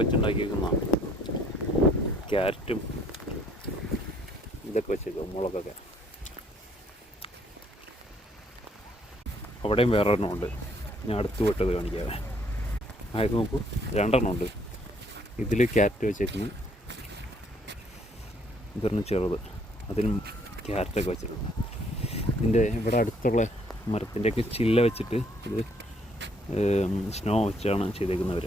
വെച്ചുണ്ടാക്കിയിരിക്കുന്ന ക്യാരറ്റും ഇതൊക്കെ വെച്ചേക്കും, മുളകൊക്കെ. അവിടെയും വേറെ ഒരെണ്ണം ഉണ്ട്, ഞാൻ അടുത്ത് വിട്ടത് കാണിക്കാവേ. ആയത് നോക്കൂ, 2 ഉണ്ട്. ഇതിൽ ക്യാരറ്റ് വെച്ചേക്കുന്നു, ഇതൊരെണ്ണം ചെറുത്, അതിനും ക്യാരറ്റൊക്കെ വെച്ചിട്ടുണ്ട്. ഇതിൻ്റെ ഇവിടെ അടുത്തുള്ള മരത്തിൻ്റെയൊക്കെ ചില്ല വെച്ചിട്ട് ഇത് സ്നോ വെച്ചാണ് ചെയ്തേക്കുന്നവർ.